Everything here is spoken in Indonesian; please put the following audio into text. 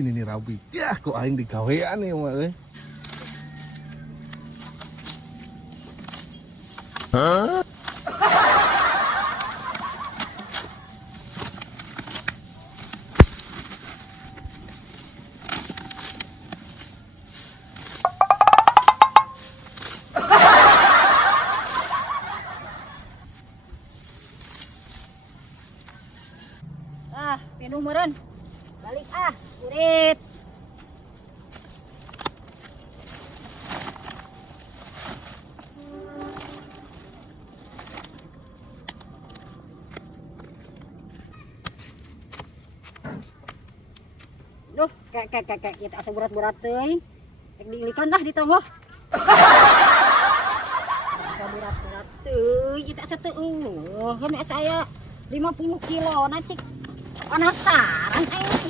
ini nih rabi. Ya kok aing digawean nih mah euy. Pinuh meureun. Balik kurit. Duh, kayak kita asa berat-berat teuing. Rek diilikan dah di tonggoh. Asa berat-berat teuing, kita asa teu eueuh. Kan asa aya 50 kilo na cik. Penasaran